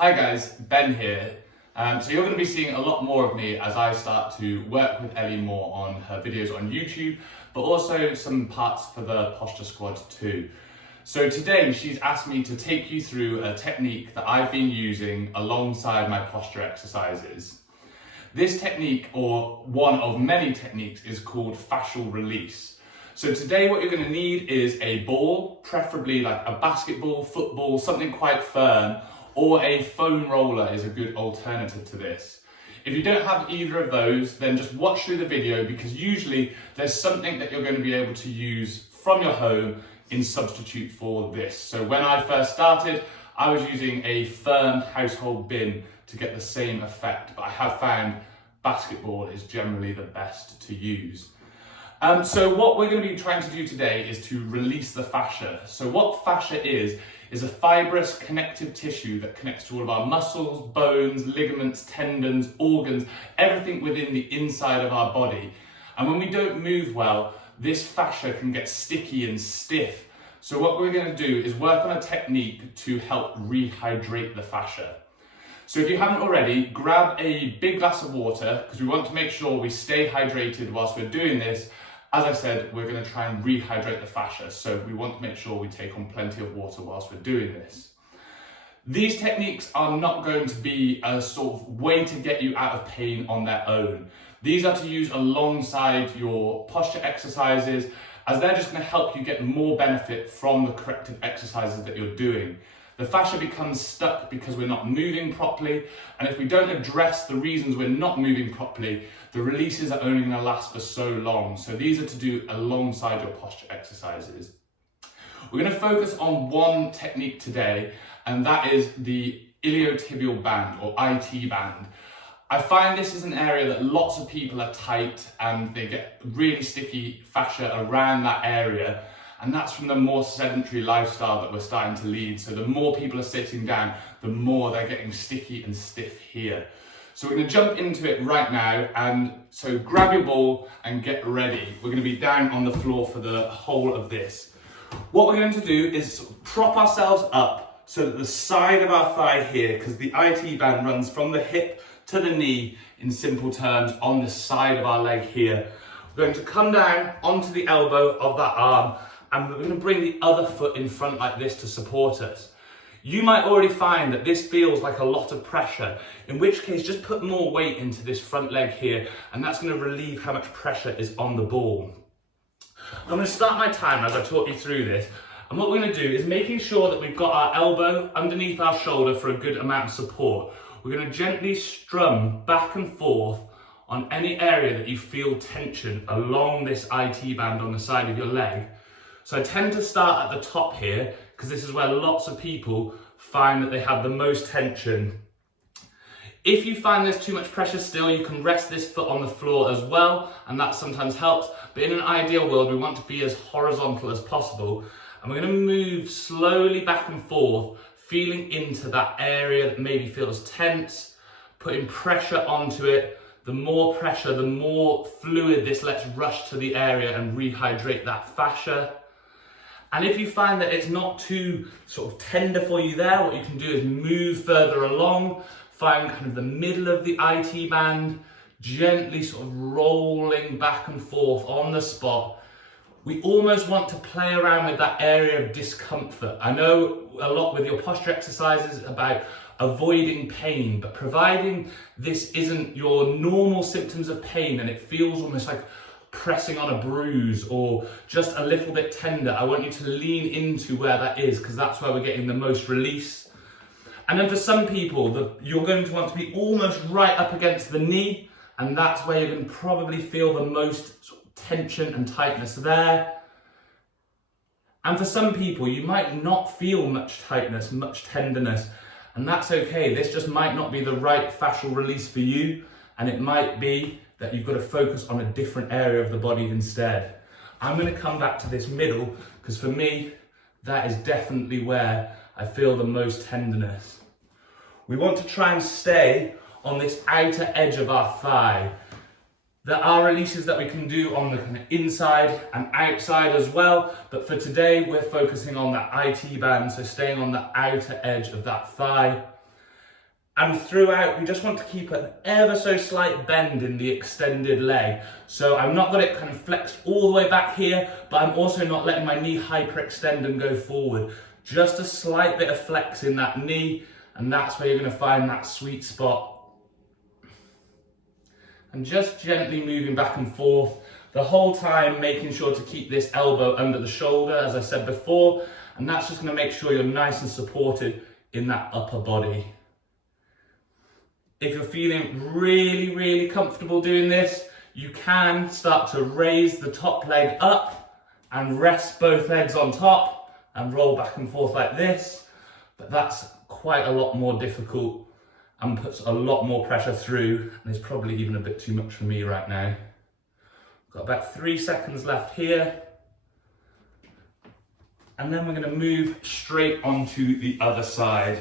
Hi guys, Ben here. So you're going to be seeing a lot more of me as I start to work with Ellie more on her videos on YouTube, but also some parts for the Posture Squad too. So today she's asked me to take you through a technique that I've been using alongside my posture exercises. This technique, or one of many techniques, is called fascial release. So today what you're going to need is a ball, preferably like a basketball, football, something quite firm, or a foam roller is a good alternative to this. If you don't have either of those, then just watch through the video, because usually there's something that you're going to be able to use from your home in substitute for this. So when I first started, I was using a firm household bin to get the same effect, but I have found basketball is generally the best to use. So what we're going to be trying to do today is to release the fascia. So what fascia is a fibrous connective tissue that connects to all of our muscles, bones, ligaments, tendons, organs, everything within the inside of our body. And when we don't move well, this fascia can get sticky and stiff. So what we're going to do is work on a technique to help rehydrate the fascia. So if you haven't already, grab a big glass of water, because we want to make sure we stay hydrated whilst we're doing this. As I said, we're going to try and rehydrate the fascia, so we want to make sure we take on plenty of water whilst we're doing this. These techniques are not going to be a sort of way to get you out of pain on their own. These are to use alongside your posture exercises, as they're just going to help you get more benefit from the corrective exercises that you're doing. The fascia becomes stuck because we're not moving properly, and if we don't address the reasons we're not moving properly, the releases are only going to last for so long. So these are to do alongside your posture exercises. We're going to focus on one technique today, and that is the iliotibial band, or IT band. I find this is an area that lots of people are tight and they get really sticky fascia around that area. And that's from the more sedentary lifestyle that we're starting to lead. So the more people are sitting down, the more they're getting sticky and stiff here. So we're going to jump into it right now. And so grab your ball and get ready. We're going to be down on the floor for the whole of this. What we're going to do is prop ourselves up so that the side of our thigh here, because the IT band runs from the hip to the knee, in simple terms, on the side of our leg here. We're going to come down onto the elbow of that arm, and we're going to bring the other foot in front like this to support us. You might already find that this feels like a lot of pressure, in which case just put more weight into this front leg here, and that's going to relieve how much pressure is on the ball. I'm going to start my timer as I talk you through this, and what we're going to do is making sure that we've got our elbow underneath our shoulder for a good amount of support. We're going to gently strum back and forth on any area that you feel tension along this IT band on the side of your leg. So I tend to start at the top here, because this is where lots of people find that they have the most tension. If you find there's too much pressure still, you can rest this foot on the floor as well, and that sometimes helps. But in an ideal world, we want to be as horizontal as possible. And we're going to move slowly back and forth, feeling into that area that maybe feels tense, putting pressure onto it. The more pressure, the more fluid this lets rush to the area and rehydrate that fascia. And if you find that it's not too sort of tender for you there, what you can do is move further along, find kind of the middle of the IT band, gently sort of rolling back and forth on the spot. We almost want to play around with that area of discomfort. I know a lot with your posture exercises about avoiding pain, but providing this isn't your normal symptoms of pain and it feels almost like pressing on a bruise or just a little bit tender, I want you to lean into where that is, because that's where we're getting the most release. And then for some people, you're going to want to be almost right up against the knee, and that's where you're going to probably feel the most sort of tension and tightness there. And for some people, you might not feel much tightness, much tenderness, and that's okay. This just might not be the right fascial release for you, and it might be that you've got to focus on a different area of the body instead. I'm going to come back to this middle, because for me, that is definitely where I feel the most tenderness. We want to try and stay on this outer edge of our thigh. There are releases that we can do on the kind of inside and outside as well, but for today, we're focusing on that IT band, so staying on the outer edge of that thigh. And throughout, we just want to keep an ever so slight bend in the extended leg. So I've not got it kind of flexed all the way back here, but I'm also not letting my knee hyperextend and go forward. Just a slight bit of flex in that knee, and that's where you're going to find that sweet spot. And just gently moving back and forth, the whole time making sure to keep this elbow under the shoulder, as I said before, and that's just going to make sure you're nice and supported in that upper body. If you're feeling really, really comfortable doing this, you can start to raise the top leg up and rest both legs on top and roll back and forth like this. But that's quite a lot more difficult and puts a lot more pressure through, and is probably even a bit too much for me right now. Got about 3 seconds left here. And then we're going to move straight onto the other side.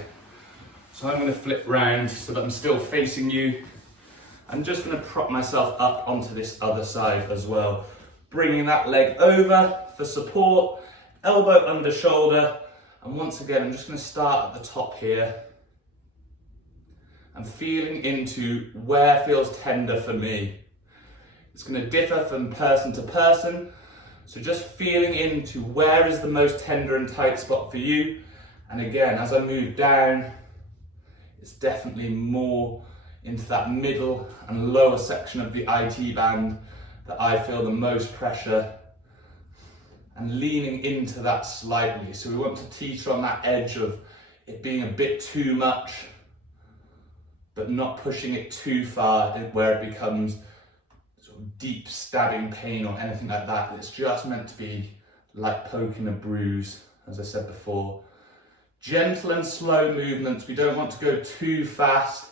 So I'm going to flip round so that I'm still facing you. I'm just going to prop myself up onto this other side as well. Bringing that leg over for support, elbow under shoulder. And once again, I'm just going to start at the top here. And feeling into where feels tender for me. It's going to differ from person to person. So just feeling into where is the most tender and tight spot for you. And again, as I move down, it's definitely more into that middle and lower section of the IT band that I feel the most pressure, and leaning into that slightly. So we want to teeter on that edge of it being a bit too much, but not pushing it too far where it becomes sort of deep stabbing pain or anything like that. It's just meant to be like poking a bruise, as I said before. Gentle and slow movements. We don't want to go too fast.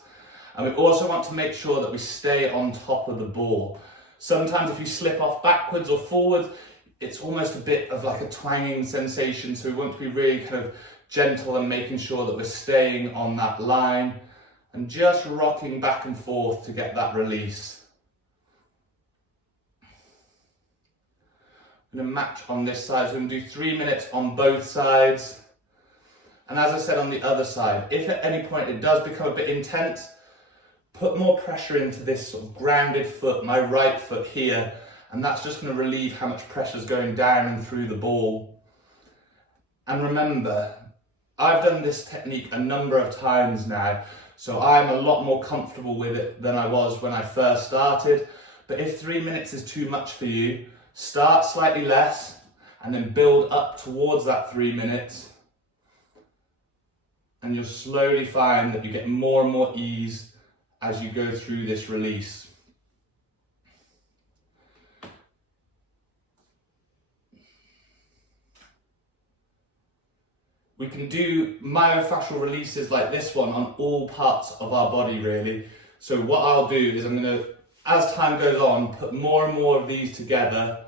And we also want to make sure that we stay on top of the ball. Sometimes if you slip off backwards or forward, it's almost a bit of like a twanging sensation. So we want to be really kind of gentle and making sure that we're staying on that line and just rocking back and forth to get that release. I'm going to match on this side. So we're going to do 3 minutes on both sides. And as I said on the other side, if at any point it does become a bit intense, put more pressure into this sort of grounded foot, my right foot here, and that's just going to relieve how much pressure is going down and through the ball. And remember, I've done this technique a number of times now, so I'm a lot more comfortable with it than I was when I first started. But if 3 minutes is too much for you, start slightly less and then build up towards that 3 minutes. And you'll slowly find that you get more and more ease as you go through this release. We can do myofascial releases like this one on all parts of our body really. So what I'll do is I'm going to, as time goes on, put more and more of these together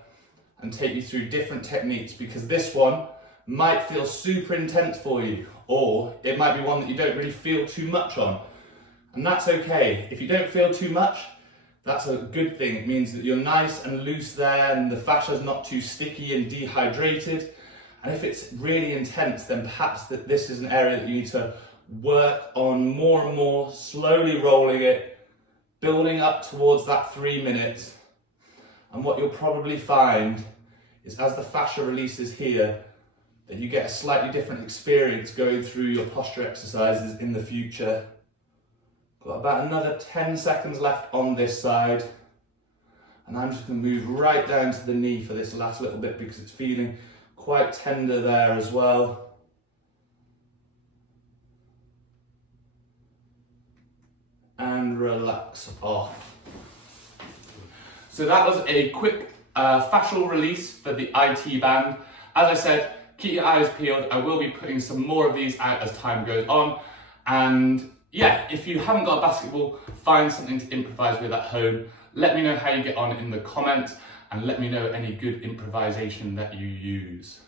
and take you through different techniques, because this one might feel super intense for you, or it might be one that you don't really feel too much on. And that's okay. If you don't feel too much, that's a good thing. It means that you're nice and loose there and the fascia is not too sticky and dehydrated. And if it's really intense, then perhaps this is an area that you need to work on more and more, slowly rolling it, building up towards that 3 minutes. And what you'll probably find is as the fascia releases here, that you get a slightly different experience going through your posture exercises in the future. Got about another 10 seconds left on this side. And I'm just going to move right down to the knee for this last little bit because it's feeling quite tender there as well. And relax off. So that was a quick fascial release for the IT band. As I said, keep your eyes peeled. I will be putting some more of these out as time goes on. And yeah, if you haven't got a basketball, find something to improvise with at home. Let me know how you get on in the comments and let me know any good improvisation that you use.